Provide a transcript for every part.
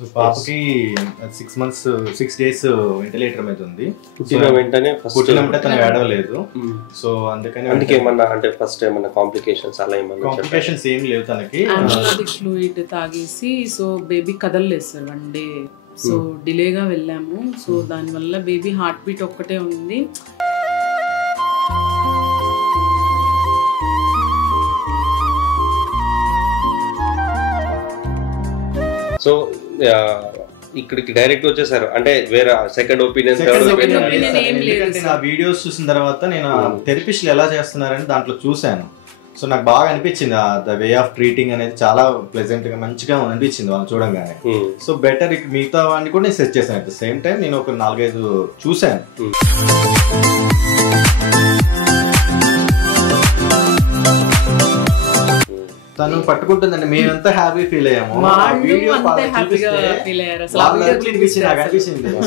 So పాపకి 6 months 6 days ventilator మీద ఉంది. పుట్టిన వెంటనే తను ఏడవలేదు. సో అందుకే ఏమన్నా అంటే ఫస్ట్ ఏమన్నా కాంప్లికేషన్స్ అలా ఏమన్నా కాంప్లికేషన్స్ ఏం లేవు తనకి. యాంటీబయాటిక్ ఫ్లూయిడ్ తాగేసి సో బేబీ కదలలేదు సార్ 1 day. సో డిలేగా వెళ్ళాము. సో దానివల్ల బేబీ హార్ట్ బీట్ ఒక్కటే ఉంది. సో ఇక్కడికి డైరెక్ట్ వచ్చేసారు అంటే వేరే సెకండ్ ఒపీనియన్ నా వీడియోస్ చూసిన తర్వాత నేను థెరపిస్టులు ఎలా చేస్తున్నారని దాంట్లో చూశాను. సో నాకు బాగా అనిపించింది ద వే ఆఫ్ ట్రీటింగ్ అనేది చాలా ప్లెజెంట్ గా మంచిగా అనిపించింది వాళ్ళు చూడంగానే. సో బెటర్ మిగతా వాడిని కూడా నేను సెట్ చేశాను. అట్ ద సేమ్ టైం నేను ఒక 4-5 చూశాను. తను పట్టుకుంటుందండి, మేమంతా హ్యాపీ ఫీల్ అయ్యాము.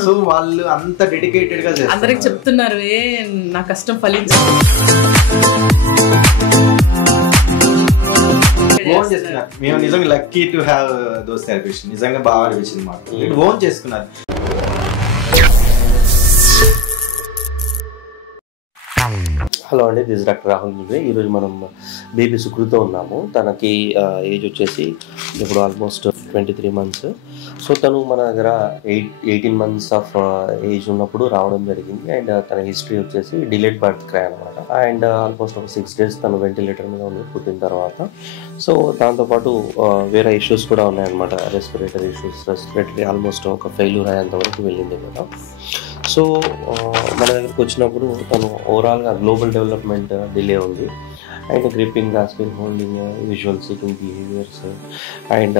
సో వాళ్ళు అంత డెడికేటెడ్ గా చేస్తారు. అందరికి చెప్తున్నారు నా కష్టం ఫలించింది. మేము నిజంగా lucky to have those therapist. నిజంగా బాగా అనిపించింది మాకు. ఓన్ చేసుకున్నారు. హలో అండి, దిస్ డాక్టర్ రాహుల్ ముద్రే. ఈరోజు మనం బేబీ సుకృతో ఉన్నాము. తనకి ఏజ్ వచ్చేసి ఇప్పుడు ఆల్మోస్ట్ 23 months. సో తను మన దగ్గర 18 months ఆఫ్ ఏజ్ ఉన్నప్పుడు రావడం జరిగింది. అండ్ తన హిస్టరీ వచ్చేసి డిలేడ్ బర్త్ క్రై అనమాట. అండ్ ఆల్మోస్ట్ ఒక 6 days తను వెంటిలేటర్ మీద ఉంది పుట్టిన తర్వాత. సో దాంతోపాటు వేరే ఇష్యూస్ కూడా ఉన్నాయన్నమాట. రెస్పిరేటరీ ఇష్యూస్, రెస్పిరేటరీ ఆల్మోస్ట్ ఒక ఫెయిల్యూర్ అయ్యేంత వరకు వెళ్ళింది కదా. సో మన దగ్గరకు వచ్చినప్పుడు తను ఓవరాల్గా గ్లోబల్ డెవలప్మెంట్ డిలే ఉంది. And gripping, grasping, holding, visual seeking behaviours and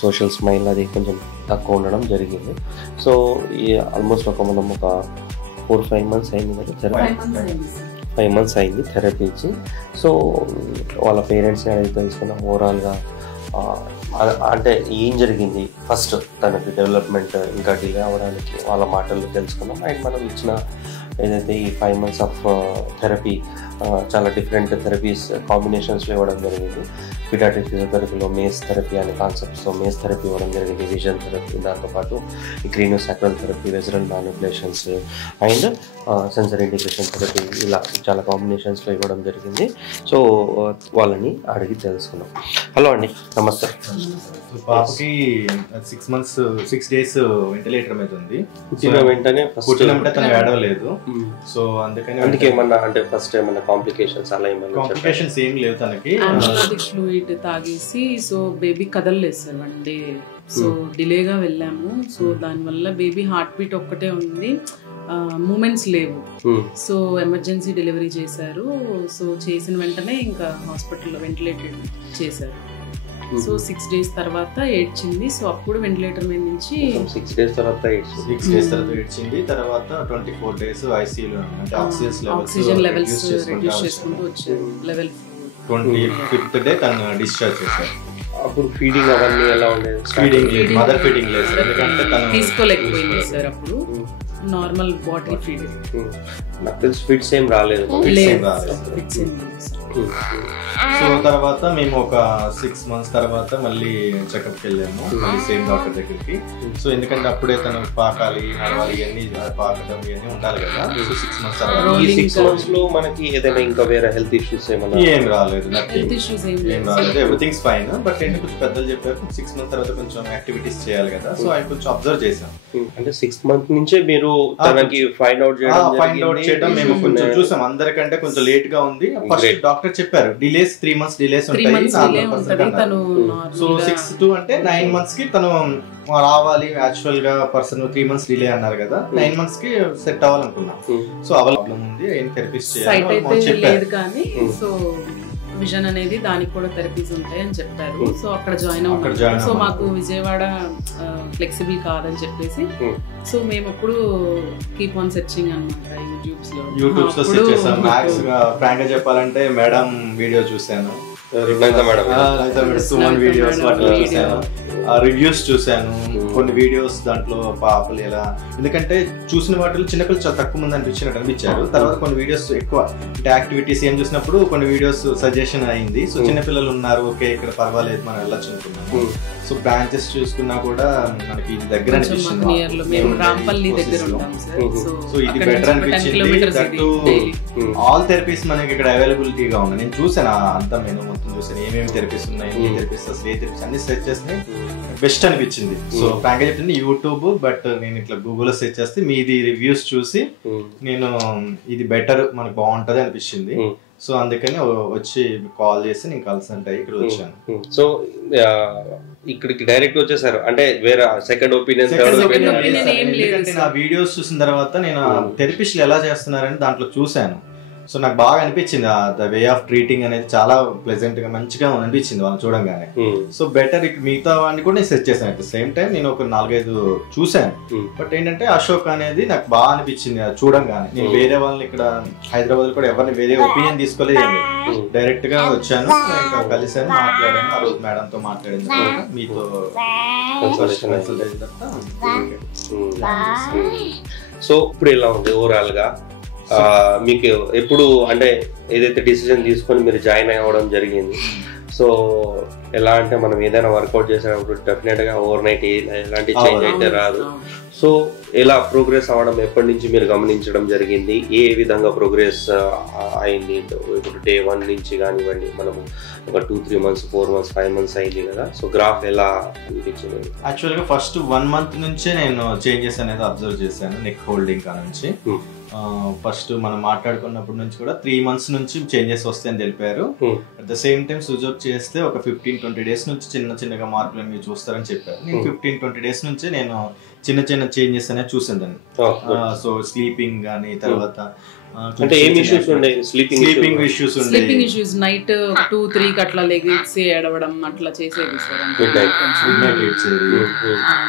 social smile అది కొంచెం తక్కువ ఉండడం జరిగింది. సో ఆల్మోస్ట్ మనం ఒక 4-5 months అయింది కదా, 5 months అయింది థెరపీ ఇచ్చి. సో వాళ్ళ పేరెంట్స్ని అడిగి తెలుసుకున్నాం ఓవరాల్గా అంటే ఏం జరిగింది, ఫస్ట్ తనకి డెవలప్మెంట్ ఇంకా డిలే అవ్వడానికి వాళ్ళ మాటల్లో తెలుసుకున్నాం. అండ్ మనం ఇచ్చిన ఏదైతే ఈ 5 months ఆఫ్ థెరపీ చాలా డిఫరెంట్ థెరపీస్ కాంబినేషన్స్లో ఇవ్వడం జరిగింది. పిడియాట్రిక్ ఫిజియోథెరపీలో మేస్ థెరపీ అనే కాన్సెప్ట్స్తో మేస్ థెరపీ ఇవ్వడం జరిగింది, విజన్ థెరపీ, దాంతోపాటు craniosacral therapy, visceral manipulations and sensory integration therapy, ఇలా చాలా కాంబినేషన్స్లో ఇవ్వడం జరిగింది. సో వాళ్ళని అడిగి తెలుసుకున్నాం. హలో అండి, నమస్తే. పాపకి 6 months 6 days వెంటిలేటర్ మీద ఉంది. పుట్టిన వెంటనే తను ఏడవలేదు. సో అందుకే ఏమన్నా అంటే ఫస్ట్ ఏమన్నా కాంప్లికేషన్స్ అలా ఏమన్నా కాంప్లికేషన్స్ ఏం లేవు తనకి. యాంటీబయాటిక్ ఫ్లూయిడ్ తాగేసి సో బేబీ కదలలేదు సార్ 1 day. సో డిలేగా వెళ్ళాము. సో దానివల్ల బేబీ హార్ట్ బీట్ ఒక్కటే ఉంది, మూమెంట్స్ లేవు. సో ఎమర్జెన్సీ డెలివరీ చేశారు. సో చేసిన వెంటనే ఇంకా హాస్పిటల్లో వెంటిలేటెడ్ చేశారు. సో 6 days తర్వాత ఏడ్చింది. సో అప్పుడు వెంటిలేటర్ మీద నుంచి 6 days తర్వాత ఏడ్చింది. తర్వాత 24 days ఐసీయూలో అంటే ఆక్సిజన్ లెవెల్స్ రెడ్యూస్ చేసుకుంటూ వచ్చారు. లెవెల్ 25th day తను డిశ్చార్జ్ చేశారు. అప్పుడు ఫీడింగ్ అవన్నీ ఎలా ఉండేది? మదర్ ఫీడింగ్ లేదు, ఎందుకంటే తను తీసుకోలేకపోయింది సార్. అప్పుడు నార్మల్ బాటిల్ ఫీడింగ్. నాకు తెలిసి ఫిట్స్ ఏం రాలేదు. సో తర్వాత మేము ఒక 6 months తర్వాత మళ్ళీ చెకప్కి వెళ్ళాము, మళ్ళీ సేమ్ డాక్టర్ దగ్గరికి. సో ఎందుకంటే అప్పుడే తను పాకాలి, నడవాలి, ఇవన్నీ పాకడం ఇవన్నీ ఉండాలి కదా. సో 6 months తర్వాత ఈ 6 months లో మనకి ఏదైనా ఇంకా వేరే హెల్త్ ఇష్యూస్ ఏమైనా ఏం రాలేదు. Everything's fine. బట్ ఏంటి కొంచెం పెద్దలు చెప్పారు 6 months తర్వాత కొంచెం యాక్టివిటీస్ చేయాలి కదా. సో అవి కొంచెం అబ్జర్వ్ చేసాం. అంటే 6 months నుంచే మీరు తనకి ఫైండ్ అవుట్ చేయడం మేము కొంచెం చూసాం. అందరికంటే కొంచెం లేట్ గా ఉంది. ఫస్ట్ డాక్టర్ చెప్పారు డిలేస్ 3 months డిలేస్ ఉంటాయి. సో 6 to 9 months కి తను రావాలి. యాక్చువల్ గా పర్సన్ 3 months డిలే అన్నారు కదా, 9 months కి సెట్ అవ్వాలనుకున్నాం. సో ప్రాబ్లం ఉంది, ఏం థెరపిస్ట్ లేదు కానీ సో విజన్ అనేది దానికి కూడా థెరపీస్ ఉంటాయి అని చెప్పారు. సో అక్కడ జాయిన్ అవ్వాలి. సో మాకు విజయవాడ ఫ్లెక్సిబుల్ కాదని చెప్పేసి సో మేము అప్పుడు కీప్ ఆన్ సెర్చింగ్ అనమాట యూట్యూబ్స్ లో సెర్చ్ చేసాం. మ్యాక్స్ గా ఫ్రాంక్ గా చెప్పాలంటే మేడం వీడియో చూసాను, రివ్యూస్ చూసాను, కొన్ని వీడియోస్ దాంట్లో పాపలు ఎలా, ఎందుకంటే చూసిన వాటిలో చిన్నపిల్లలు చాలా తక్కువ మంది అనిపించారు. తర్వాత కొన్ని వీడియోస్ ఎక్కువ అంటే యాక్టివిటీస్ ఏం చూసినప్పుడు కొన్ని వీడియోస్ సజెషన్ అయింది. సో చిన్నపిల్లలు ఉన్నారు, ఓకే ఇక్కడ పర్వాలేదు మనం వెళ్ళొచ్చు అనుకున్నాము. సో బ్రాంచెస్ చూసుకున్నా కూడా మనకి ఇది దగ్గర అనిపిస్తుంది. మేము రాంపల్లి దగ్గర ఉంటాం సార్. సో ఇది బెటర్ అనిపించింది. ఆల్ థెరపీస్ మనకి ఇక్కడ అవైలబిలిటీగా ఉంది. నేను చూసాను అంతా, నేను మొత్తం చూసాను ఏమేమి థెరపీస్ ఉన్నాయి, ఏ థెరపీస్ అసలు ఏ థెరపీస్ అన్ని సెర్చ్ చేస్తే బెస్ట్ అనిపించింది. సో ఫ్రాంక్ గా చెప్తుంది యూట్యూబ్, బట్ నేను ఇట్లా గూగుల్లో సెర్చ్ చేస్తే మీది రివ్యూస్ చూసి నేను ఇది బెటర్ మనకు బాగుంటది అనిపించింది. సో అందుకని వచ్చి కాల్ చేసి నేను కన్సల్ట్ అయ్యి ఇక్కడ వచ్చాను. సో ఇక్కడికి డైరెక్ట్ వచ్చేసారు అంటే వేరే సెకండ్ ఒపీనియన్? ఎందుకంటే నా వీడియోస్ చూసిన తర్వాత నేను థెరపిస్టులు ఎలా చేస్తున్నారని దాంట్లో చూశాను. సో నాకు బాగా అనిపించింది ద వే ఆఫ్ ట్రీటింగ్ అనేది చాలా ప్లెజెంట్ గా మంచిగా అనిపించింది వాళ్ళని చూడంగానే. సో బెటర్ మిగతా వాడిని కూడా నేను సెర్చ్ చేశాను. అట్ ద సేమ్ టైం నేను ఒక 4-5 చూశాను. బట్ ఏంటంటే అశోక్ అనేది నాకు బాగా అనిపించింది చూడంగానే. నేను వేరే వాళ్ళని ఇక్కడ హైదరాబాద్ కూడా ఎవరిని వేరే ఒపీనియన్ తీసుకోలేదు, డైరెక్ట్ గా వచ్చాను, ఇంకా కలిసాను, మాట్లాడాను. ఆ రోజు మేడం తో మాట్లాడిన తర్వాత మీతో సో ఇప్పుడు ఎలా ఉంది ఓవరాల్ గా మీకు? ఎప్పుడు అంటే ఏదైతే డిసిజన్ తీసుకొని మీరు జాయిన్ అవ్వడం జరిగింది, సో ఎలా అంటే మనం ఏదైనా వర్కౌట్ చేసేటప్పుడు డెఫినెట్ గా ఓవర్ నైట్ ఎలాంటి చేంజ్ అయితే రాదు. సో ఎలా ప్రోగ్రెస్ అవ్వడం ఎప్పటి నుంచి మీరు గమనించడం జరిగింది? ఏ విధంగా ప్రోగ్రెస్ అయింది? ఇప్పుడు డే 1 నుంచి కానివ్వండి, మనము ఒక 2-3 months 4 months 5 months అయింది కదా, సో గ్రాఫ్ ఎలా అనిపించింది? యాక్చువల్గా ఫస్ట్ 1 month నుంచే నేను చేంజెస్ అనేది అబ్జర్వ్ చేశాను. నెక్ హోల్డింగ్ కా నుంచి ఫస్ట్ మనం మాట్లాడుకున్నప్పటి నుంచి కూడా 3 months నుంచి చేంజెస్ వస్తాయని తెలిపారు. At the same time Sujok చేస్తే ఒక 15-20 days నుంచి చిన్నగా మార్పులు మీరు చూస్తారని చెప్పారు. నేను 15-20 days నుంచి నేను చిన్న చేంజెస్ అనేది చూసిందని. సో స్లీపింగ్ గానీ, తర్వాత అంటే ఏం ఇష్యూస్ ఉన్నాయి? స్లీపింగ్ ఇష్యూస్ నైట్ 2-3 అట్లా లెగ్స్ ఏడవడం అట్లా చేసేది సార్.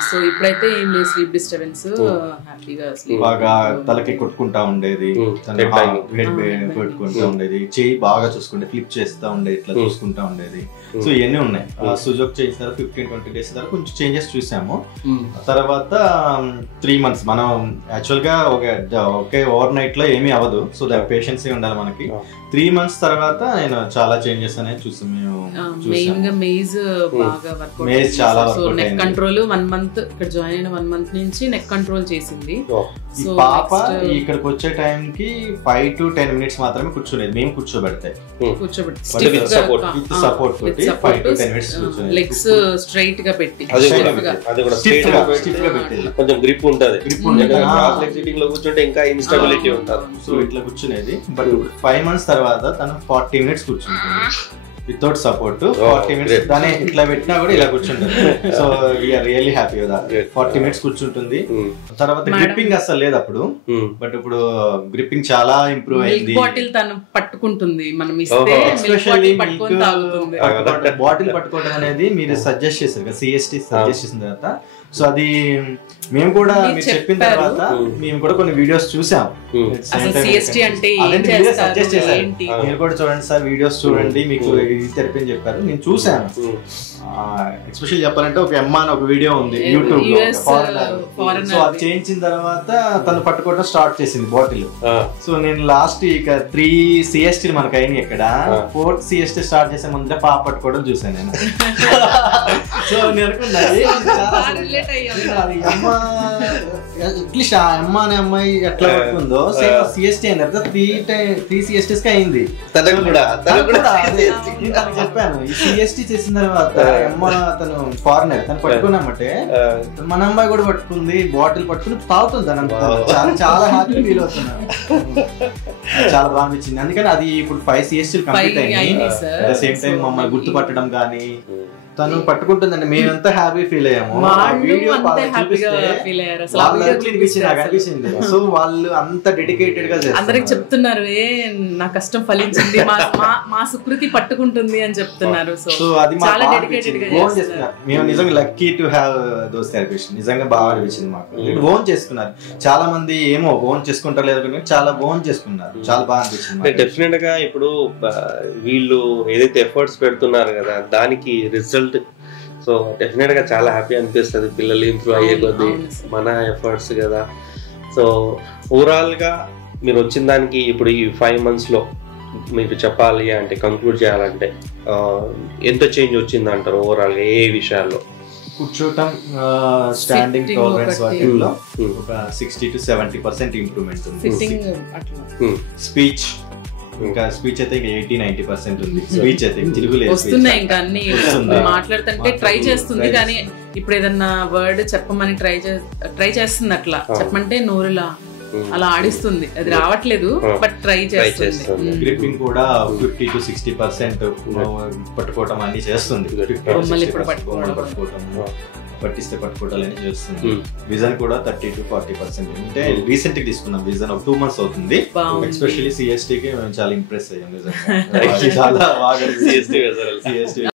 సో ఇప్పుడైతే ఏం లేదు, స్లీప్ డిస్టర్బెన్స్, హ్యాపీగా స్లీప్. బాగా తలకి కొట్టుకుంటా ఉండేది, కొట్టుకుంటా ఉండేది, చెయ్యి బాగా చూసుకుంటే ఫ్లిప్ చేస్తా ఉండేది, ఇట్లా చూసుకుంటా ఉండేది. సో ఇవన్నీ ఉన్నాయి. సుజోక్ చేసిన తర్వాత 15-20 days తర్వాత కొంచెం చేంజెస్ చూసాము. తర్వాత 3 months మనం యాక్చువల్ గా ఒకే ఓవర్ నైట్ లో ఏమీ అవ్వదు. సో దాని పేషెన్సీ ఉండాలి మనకి. 3 months తర్వాత నేను చాలా చేంజెస్ అనేది చూసాం. మెయిన్ గా మేజ్ బాగా వర్కౌట్, మేజ్ చాలా నెక్ కంట్రోల్ 1 month ఇక్కడ జాయిన్ అయిన 1 month నుంచి నెక్ కంట్రోల్ చేసింది. సో పాప ఇక్కడికి వచ్చే టైం కి 5 to 10 minutes మాత్రమే కూర్చోలేదు, మేము కూర్చోబెడితే సపోర్ట్ తోటి 5 to 10 minutes లెగ్స్ స్ట్రైట్ గా పెట్టి, కొంచెం గ్రిప్ ఉంటది. సిట్టింగ్ లో కూర్చుంటే ఇంకా ఇన్స్టెబిలిటీ ఉంటది. సో ఇట్లా కూర్చునేది. బట్ 5 months తర్వాత తను 40 minutes కూర్చుంటుంది వితౌట్ సపోర్ట్. 40 minutes దాన్ని ఇట్లా పెట్టినా కూడా ఇలా కూర్చుంటుంది. సో వీఆర్ రియల్లీ హ్యాపీ కదా. 40 minutes కూర్చుంటుంది. తర్వాత గ్రిప్పింగ్ అసలు లేదు అప్పుడు, బట్ ఇప్పుడు గ్రిప్పింగ్ చాలా ఇంప్రూవ్ అయింది. బాటిల్ తను పట్టుకుంటుంది, మనం ఇస్తే బాటిల్ పట్టుకోవడం అనేది మీరు సజెస్ట్ చేశారు కదా, సిఎస్టీ సజెస్ట్ చేసిన తర్వాత. సో అది మేము కూడా మీరు చెప్పిన తర్వాత మేము కూడా కొన్ని వీడియోస్ చూసాం. మీరు కూడా చూడండి సార్, వీడియోస్ చూడండి, మీకు ఇది థెరపీ అని చెప్పారు. నేను చూసాను. ఎస్పెషల్ చెప్పాలంటే ఒక ఎమ్మ అని ఒక వీడియో ఉంది యూట్యూబ్ లో, ఫారెనర్. సో అది చేయించిన తర్వాత తను పట్టుకోవడం స్టార్ట్ చేసింది బాటిల్. సో నేను లాస్ట్ ఇక 3 CST మనకు అయినాయి. ఇక్కడ 4th CST స్టార్ట్ చేసే ముందే పాప పట్టుకోవడం చూసాను నేను. సో నేను అనుకున్నది అట్లీస్ట్ ఆ అమ్మ అనే అమ్మాయి ఎట్లా పట్టుకుందో సేమ్ CST అయిన తర్వాత 3 CSTs కి అయింది. చెప్పాను ఈ CST చేసిన తర్వాత అమ్మ తను ఫారినర్, తను పట్టుకున్నామంటే మన అమ్మాయి కూడా పట్టుకుంది, బాటిల్ పట్టుకుని తాగుతుంది. తను చాలా హ్యాపీ ఫీల్ అవుతున్నాను, చాలా బాగా అనిపించింది. అందుకని అది ఇప్పుడు 5 CST కంప్లీట్ అయింది. అట్ ద సేమ్ టైం మమ్మల్ని గుర్తుపట్టడం కానీ తను పట్టుకుంటుందండి, మేమంతా హ్యాపీ ఫీల్ అయ్యాము. సో వాళ్ళు అంత డెడికేటెడ్ గా అందరికి చెప్తున్నారు, నా కష్టం ఫలించింది, మా సుకృతి పట్టుకుంటుంది అని చెప్తున్నారు. సో అది చాలా డెడికేటెడ్ గా చేస్తున్నారు. మేము నిజంగా lucky to have those therapist. నిజంగా బాగా అనిపించింది మాకు. ఓన్ చేసుకున్నారు చాలా మంది, ఏమో ఓన్ చేసుకుంటారు లేదు, చాలా ఓన్ చేసుకున్నారు, చాలా బాగా అనిపించింది. డెఫినెట్ గా ఇప్పుడు వీళ్ళు ఏదైతే ఎఫర్ట్స్ పెడుతున్నారు కదా దానికి రిజల్ట్, సో డెఫినెట్ గా చాలా హ్యాపీ అనిపిస్తుంది. పిల్లలు ఇంప్రూవ్ అయ్యే కొద్దీ మన ఎఫర్ట్స్ కదా. సో ఓవరాల్ గా మీరు వచ్చిన దానికి ఇప్పుడు ఈ 5 months లో మీరు చెప్పాలి అంటే, కంక్లూడ్ చేయాలంటే ఎంత చేంజ్ వచ్చింది అంటారు ఓవరాల్ గా, ఏ విషయాల్లో? కూర్చోటం, స్టాండింగ్ టాలరెన్స్ వాటిల్లో ఒక 60 to 70% ఇంప్రూవ్మెంట్ ఉంది. స్పీచ్ ఇంకా స్పీచ్ అయితే 80-90% ఉంది. స్పీచ్ అయితే తెలుగులో వస్తున్నాయి, ఇంకా అన్ని మాట్లాడుతుంటే ట్రై చేస్తుంది, కానీ ఇప్పుడు ఏదన్నా వర్డ్ చెప్పమని ట్రై చేస్తుంది, అట్లా చెప్పమంటే నోరులా అలా ఆడిస్తుంది, అది రావట్లేదు బట్ ట్రై చేస్తుంది. గ్రిప్పింగ్ కూడా 50 to 60% పట్టుకోవటం అన్ని చేస్తుంది. పట్టిస్తే పట్టుకోవటాలని చేస్తుంది. విజన్ కూడా 30 to 40%. అంటే రీసెంట్ గా తీసుకున్నాం విజన్, ఒక 2 months అవుతుంది. ఎస్పెషల్లీ CST కి మేము చాలా ఇంప్రెస్ అయ్యాం నిజంగా. చాలా బాగా CST